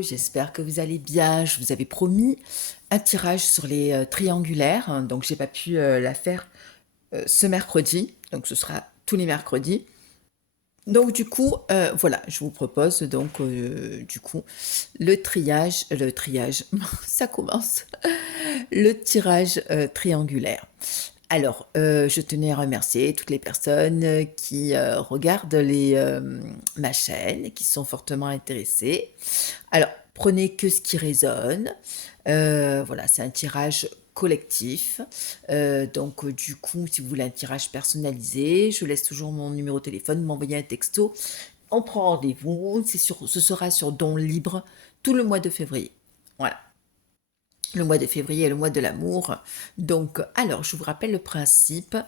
j'espère que vous allez bien. Je vous avais promis un tirage sur les triangulaires, hein, donc j'ai pas pu la faire ce mercredi, donc ce sera tous les mercredis. Donc du coup, voilà, je vous propose donc du coup le triage, ça commence, le tirage triangulaire. Alors, je tenais à remercier toutes les personnes qui regardent ma chaîne et qui sont fortement intéressées. Alors, prenez que ce qui résonne. Voilà, c'est un tirage collectif. Donc, du coup, si vous voulez un tirage personnalisé, je laisse toujours mon numéro de téléphone, m'envoyer un texto. On prend rendez-vous. Ce sera sur don libre tout le mois de février. Voilà. Le mois de février est le mois de l'amour. Donc, alors, je vous rappelle le principe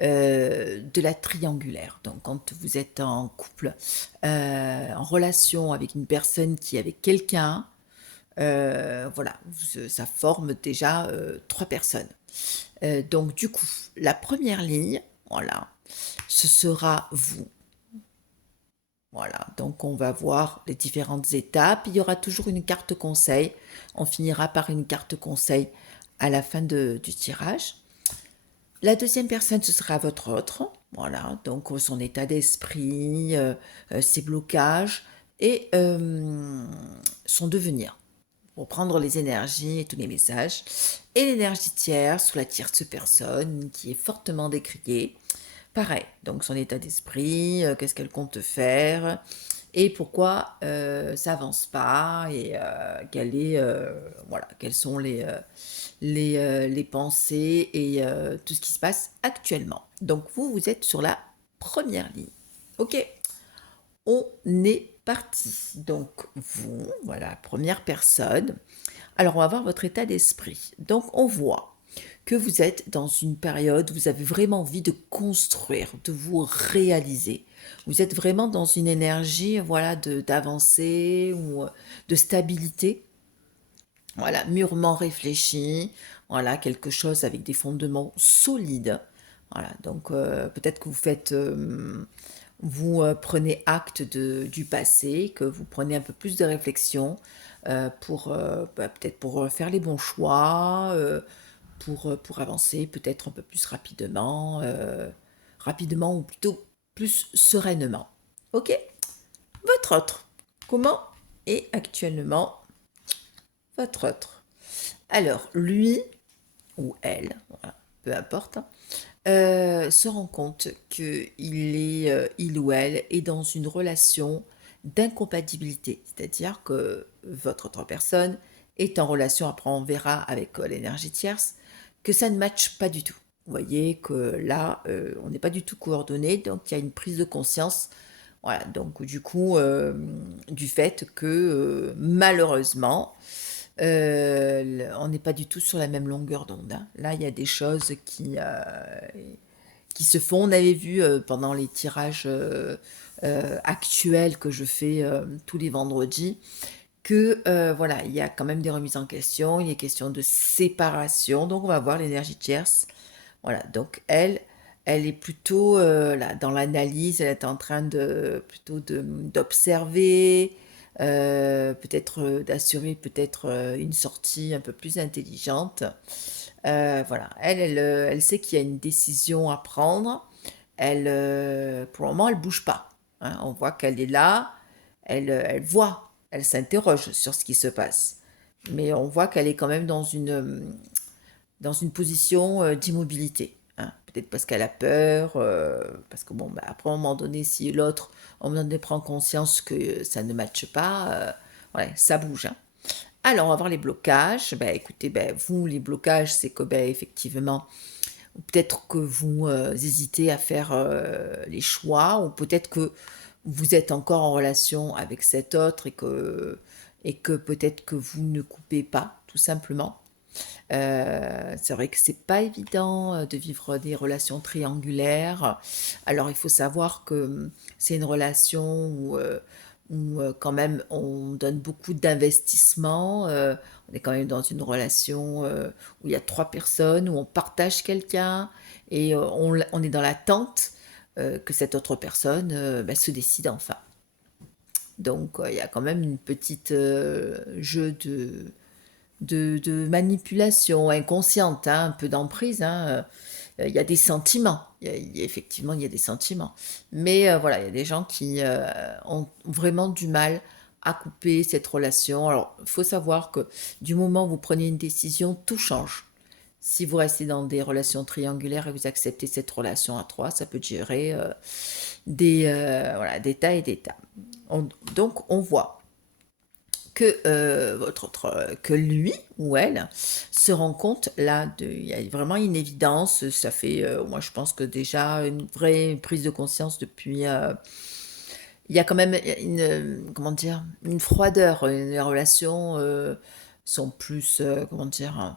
de la triangulaire. Donc, quand vous êtes en couple, en relation avec une personne qui est avec quelqu'un, voilà, ça forme déjà trois personnes. Donc, du coup, la première ligne, voilà, ce sera vous. Voilà, donc on va voir les différentes étapes. Il y aura toujours une carte conseil. On finira par une carte conseil à la fin du tirage. La deuxième personne, ce sera votre autre. Voilà, donc son état d'esprit, ses blocages et son devenir. Pour prendre les énergies et tous les messages. Et l'énergie tierce, ou la tierce personne, qui est fortement décriée. Pareil, donc son état d'esprit, qu'est-ce qu'elle compte faire et pourquoi ça avance pas et voilà, quelles sont les pensées et tout ce qui se passe actuellement. Donc vous êtes sur la première ligne. Ok, on est parti. Donc vous, voilà, première personne. Alors on va voir votre état d'esprit. Donc on voit que vous êtes dans une période où vous avez vraiment envie de construire, de vous réaliser. Vous êtes vraiment dans une énergie, voilà, d'avancer ou de stabilité. Voilà, mûrement réfléchi. Voilà, quelque chose avec des fondements solides. Voilà, donc peut-être que vous prenez acte du passé, que vous prenez un peu plus de réflexion pour peut-être pour faire les bons choix, pour avancer peut-être un peu plus rapidement ou plutôt plus sereinement. Ok. Votre autre. Comment est actuellement votre autre? Alors, lui ou elle, voilà, peu importe, hein, se rend compte il ou elle est dans une relation d'incompatibilité. C'est-à-dire que votre autre personne est en relation, après on verra avec l'énergie tierce, que ça ne matche pas du tout. Vous voyez que là, on n'est pas du tout coordonné, donc il y a une prise de conscience. Voilà, donc du coup, du fait que malheureusement, on n'est pas du tout sur la même longueur d'onde, hein. Là, il y a des choses qui se font. On avait vu pendant les tirages actuels que je fais tous les vendredis que voilà, il y a quand même des remises en question, il est question de séparation. Donc on va voir l'énergie tierce. Voilà, donc elle est plutôt là, dans l'analyse, elle est en train d'observer, peut-être d'assurer peut-être une sortie un peu plus intelligente. Voilà, elle sait qu'il y a une décision à prendre. Pour le moment, elle bouge pas, hein. On voit qu'elle est là, elle voit, elle s'interroge sur ce qui se passe. Mais on voit qu'elle est quand même dans une position d'immobilité, hein. Peut-être parce qu'elle a peur, parce que bon, bah, après, à un moment donné, si l'autre, on moment donné, prend conscience que ça ne matche pas, ouais, ça bouge, hein. Alors, on va voir les blocages. Ben, écoutez, ben, vous, les blocages, c'est que, ben, effectivement, peut-être que vous hésitez à faire les choix, ou peut-être que vous êtes encore en relation avec cet autre et que peut-être que vous ne coupez pas, tout simplement. C'est vrai que c'est pas évident de vivre des relations triangulaires. Alors il faut savoir que c'est une relation où quand même on donne beaucoup d'investissement. On est quand même dans une relation où il y a trois personnes, où on partage quelqu'un et on est dans l'attente que cette autre personne se décide enfin. Donc, il y a quand même une petite jeu de manipulation inconsciente, hein, un peu d'emprise, hein. Il y a des sentiments. Effectivement, il y a des sentiments. Mais voilà, il y a des gens qui ont vraiment du mal à couper cette relation. Alors, il faut savoir que du moment où vous prenez une décision, tout change. Si vous restez dans des relations triangulaires et vous acceptez cette relation à trois, ça peut durer voilà, des tas et des tas. Donc, on voit que que lui ou elle se rend compte là, il y a vraiment une évidence. Ça fait, moi je pense que déjà une vraie prise de conscience depuis. Il y a quand même une, comment dire, une froideur. Les relations sont plus, comment dire,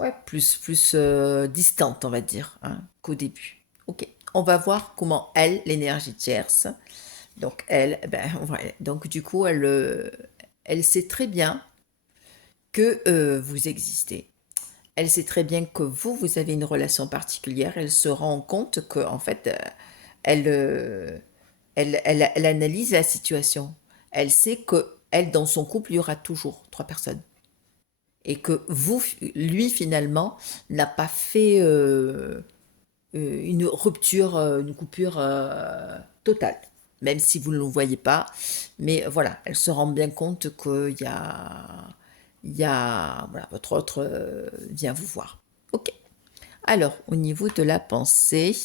ouais, plus distantes, on va dire, hein, qu'au début. Ok, on va voir comment elle, l'énergie tierce, donc elle, ben, ouais, donc du coup, elle sait très bien que vous existez. Elle sait très bien que vous avez une relation particulière. Elle se rend compte que en fait, elle, elle analyse la situation. Elle sait que elle, dans son couple, il y aura toujours trois personnes. Et que vous, lui, finalement, n'a pas fait une rupture, une coupure totale, même si vous ne le voyez pas. Mais voilà, elle se rend bien compte voilà, votre autre vient vous voir. Ok. Alors, au niveau de la pensée,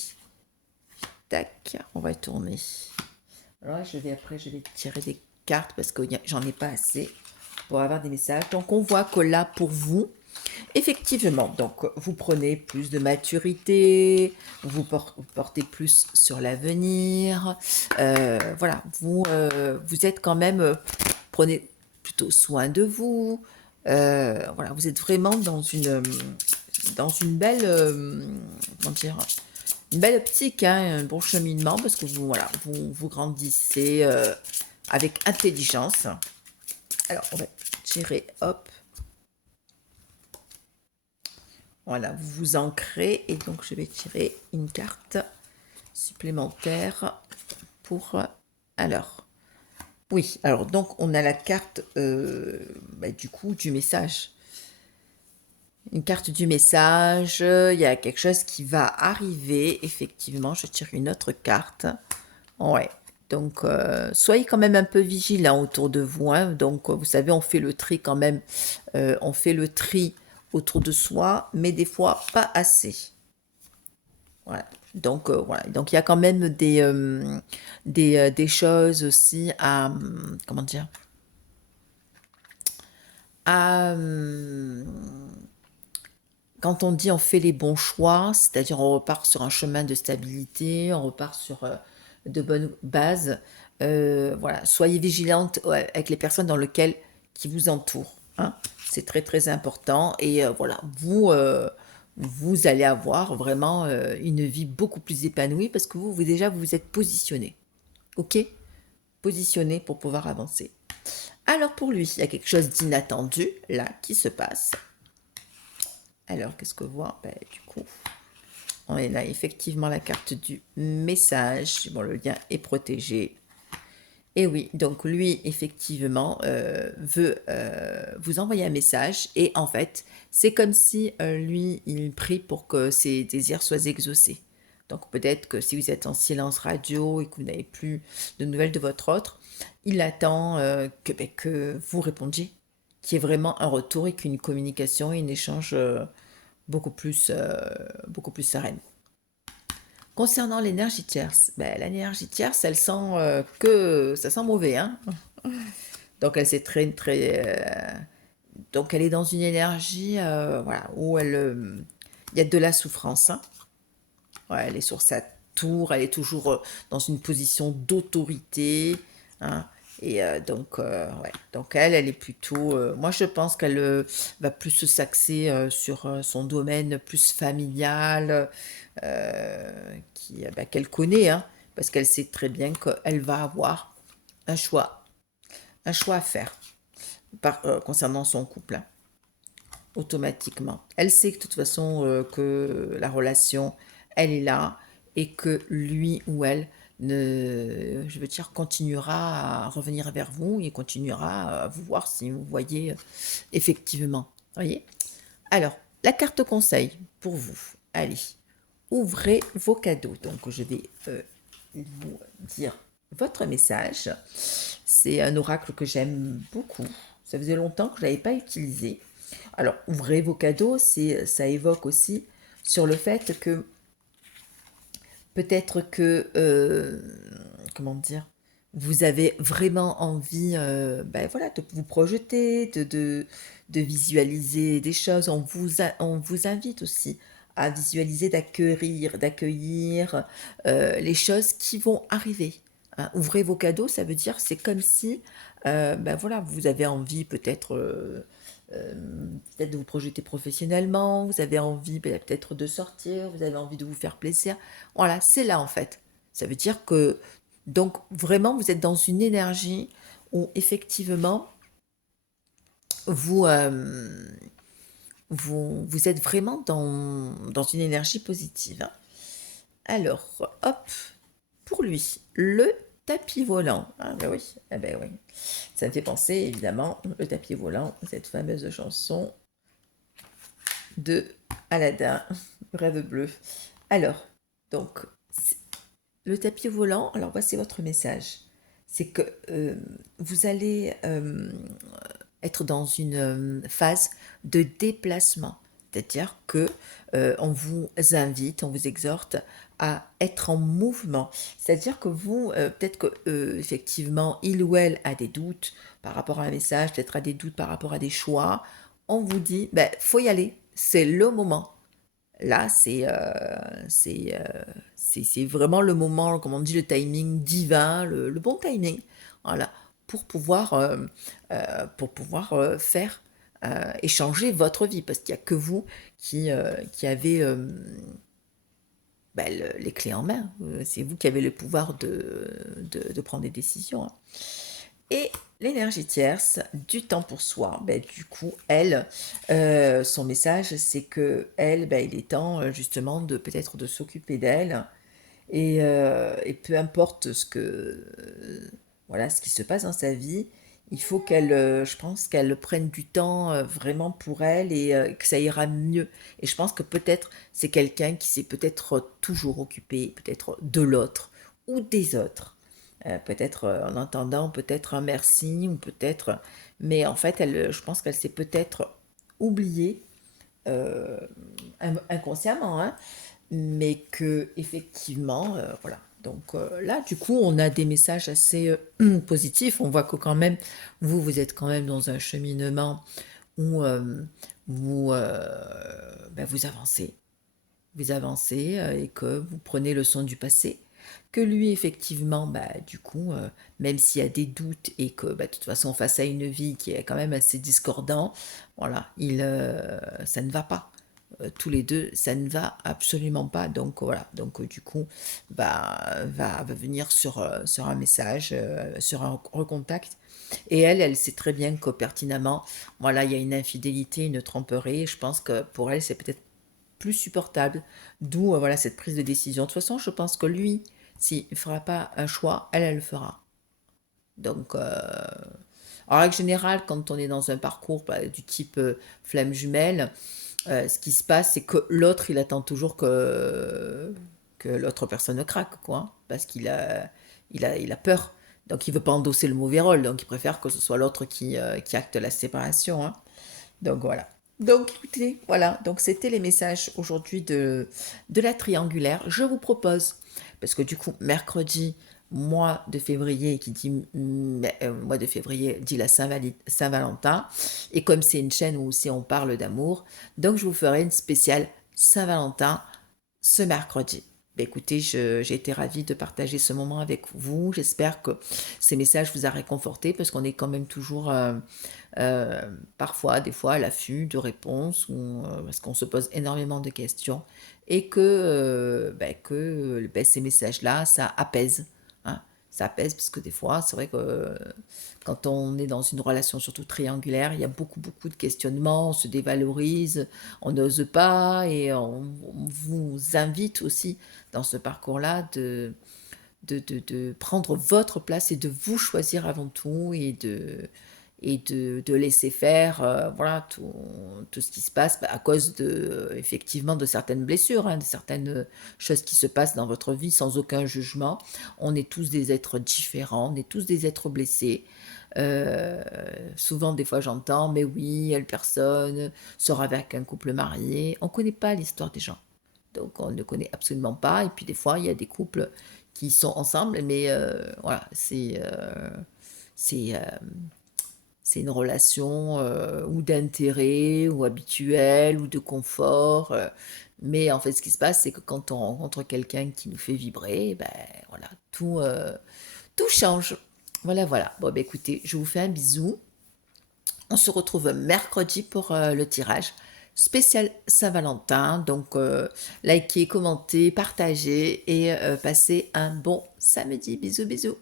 tac, on va tourner. Alors là, je vais tirer des cartes parce que j'en ai pas assez pour avoir des messages. Donc, on voit que là, pour vous, effectivement, donc vous prenez plus de maturité, vous portez plus sur l'avenir, voilà, vous êtes quand même, prenez plutôt soin de vous, voilà, vous êtes vraiment dans une belle, comment dire, une belle optique, hein, un bon cheminement, parce que vous, voilà, vous grandissez avec intelligence. Alors, on va tirer, hop, voilà, vous vous ancrez et donc je vais tirer une carte supplémentaire pour... Alors, oui, alors donc on a la carte du coup du message. Une carte du message, il y a quelque chose qui va arriver, effectivement, je tire une autre carte. Ouais, donc soyez quand même un peu vigilant autour de vous, hein. Donc vous savez, on fait le tri quand même, on fait le tri autour de soi, mais des fois pas assez. Voilà. Donc, voilà. Donc, il y a quand même des choses aussi à, comment dire, à, quand on dit on fait les bons choix, c'est-à-dire on repart sur un chemin de stabilité, on repart sur de bonnes bases. Voilà, soyez vigilante ouais, avec les personnes dans lesquelles qui vous entourent, hein. C'est très très important et voilà, vous allez avoir vraiment une vie beaucoup plus épanouie parce que vous déjà vous vous êtes positionné, ok? Positionné pour pouvoir avancer. Alors pour lui, il y a quelque chose d'inattendu là qui se passe. Alors, qu'est-ce que voit ben, du coup, on est là effectivement la carte du message. Bon, le lien est protégé. Et oui, donc lui, effectivement, veut vous envoyer un message. Et en fait, c'est comme si lui, il prie pour que ses désirs soient exaucés. Donc peut-être que si vous êtes en silence radio et que vous n'avez plus de nouvelles de votre autre, il attend que vous répondiez, qu'il y ait vraiment un retour et qu'une communication et un échange beaucoup plus sereine. Concernant l'énergie tierce, ben, l'énergie tierce, elle sent que ça sent mauvais, hein. Donc elle s'est donc elle est dans une énergie, voilà, où il y a de la souffrance, hein. Ouais, elle est sur sa tour, elle est toujours dans une position d'autorité, hein. Et ouais. Donc elle est plutôt. Moi, je pense qu'elle va plus s'axer sur son domaine plus familial, qu'elle connaît, hein, parce qu'elle sait très bien qu'elle va avoir un choix, un choix à faire concernant son couple, hein, automatiquement. Elle sait que de toute façon que la relation, elle est là et que lui ou elle je veux dire, continuera à revenir vers vous et continuera à vous voir si vous voyez effectivement. Voyez? Alors, la carte conseil pour vous. Allez, ouvrez vos cadeaux. Donc, je vais vous dire votre message. C'est un oracle que j'aime beaucoup. Ça faisait longtemps que je ne l'avais pas utilisé. Alors, ouvrez vos cadeaux, ça évoque aussi sur le fait que peut-être que, comment dire, vous avez vraiment envie, ben voilà, de vous projeter, de visualiser des choses. On vous invite aussi à visualiser, d'accueillir les choses qui vont arriver. Hein. Ouvrez vos cadeaux, ça veut dire c'est comme si, ben voilà, vous avez envie peut-être de vous projeter professionnellement, vous avez envie peut-être de sortir, vous avez envie de vous faire plaisir. Voilà, c'est là en fait. Ça veut dire que, donc vraiment, vous êtes dans une énergie où effectivement, vous, vous êtes vraiment dans une énergie positive. Hein. Alors, hop, pour lui, le tapis volant. Ah ben oui, ah ben oui. Ça me fait penser évidemment le tapis volant, cette fameuse chanson de Aladdin, Rêve bleu. Alors, donc, le tapis volant, alors voici votre message. C'est que vous allez être dans une phase de déplacement. C'est-à-dire que on vous invite, on vous exhorte à être en mouvement. C'est-à-dire que vous, peut-être que effectivement, il ou elle a des doutes par rapport à un message, peut-être a des doutes par rapport à des choix. On vous dit, ben, faut y aller, c'est le moment. Là, c'est vraiment le moment, comme on dit, le timing divin, le bon timing, voilà, pour pouvoir, faire, échanger votre vie. Parce qu'il n'y a que vous qui avez, bah, les clés en main. C'est vous qui avez le pouvoir de prendre des décisions. Hein. Et l'énergie tierce, du temps pour soi, ben, du coup, elle, son message, c'est que elle, ben, il est temps justement de peut-être de s'occuper d'elle. Et peu importe voilà, ce qui se passe dans sa vie, il faut qu'elle, je pense qu'elle prenne du temps vraiment pour elle et que ça ira mieux. Et je pense que peut-être c'est quelqu'un qui s'est peut-être toujours occupé, peut-être de l'autre ou des autres. Peut-être en entendant peut-être un merci ou peut-être, mais en fait, je pense qu'elle s'est peut-être oubliée euh, inconsciemment, hein, mais que effectivement, voilà. Donc là, du coup, on a des messages assez positifs. On voit que quand même, vous êtes quand même dans un cheminement où vous, ben, vous avancez et que vous prenez leçon du passé. Que lui, effectivement, bah, du coup, même s'il y a des doutes et que, bah, de toute façon, face à une vie qui est quand même assez discordant, voilà, ça ne va pas. Tous les deux, ça ne va absolument pas. Donc voilà, donc du coup, bah, va venir sur un message, sur un recontact. Et elle sait très bien que pertinemment, voilà, il y a une infidélité, une tromperie. Je pense que pour elle, c'est peut-être plus supportable. D'où voilà cette prise de décision. De toute façon, je pense que lui, s'il ne fera pas un choix, elle le fera. Donc, en règle générale, quand on est dans un parcours bah, du type flamme jumelle, ce qui se passe, c'est que l'autre, il attend toujours que l'autre personne craque, quoi. Parce il a peur. Donc, il veut pas endosser le mauvais rôle. Donc, il préfère que ce soit l'autre qui acte la séparation. Hein. Donc voilà. Donc écoutez, voilà, donc c'était les messages aujourd'hui de la triangulaire. Je vous propose, parce que du coup, mercredi, mois de février, qui dit mois de février dit la Saint-Valentin, et comme c'est une chaîne où aussi on parle d'amour, donc je vous ferai une spéciale Saint-Valentin ce mercredi. Ben écoutez, j'ai été ravie de partager ce moment avec vous. J'espère que ces messages vous a réconforté parce qu'on est quand même toujours euh, parfois, des fois, à l'affût de réponses ou parce qu'on se pose énormément de questions et que ces messages-là, ça apaise. Hein. Ça apaise parce que des fois, c'est vrai que quand on est dans une relation surtout triangulaire, il y a beaucoup, beaucoup de questionnements, on se dévalorise, on n'ose pas et on vous invite aussi dans ce parcours-là de prendre votre place et de vous choisir avant tout et de laisser faire, voilà, tout ce qui se passe, bah, à cause de effectivement de certaines blessures, hein, de certaines choses qui se passent dans votre vie sans aucun jugement. On est tous des êtres différents, on est tous des êtres blessés. Heu, Souvent, des fois, j'entends: «Mais oui, elle personne sort avec un couple marié». On ne connaît pas l'histoire des gens, donc on ne connaît absolument pas et puis des fois, il y a des couples qui sont ensemble mais voilà, c'est, c'est une relation, ou d'intérêt ou habituelle ou de confort, mais en fait, ce qui se passe, c'est que quand on rencontre quelqu'un qui nous fait vibrer, ben, voilà, tout change. Voilà, voilà. Bon, bah, écoutez, je vous fais un bisou. On se retrouve mercredi pour, le tirage spécial Saint-Valentin. Donc, likez, commentez, partagez et passez un bon samedi. Bisous, bisous.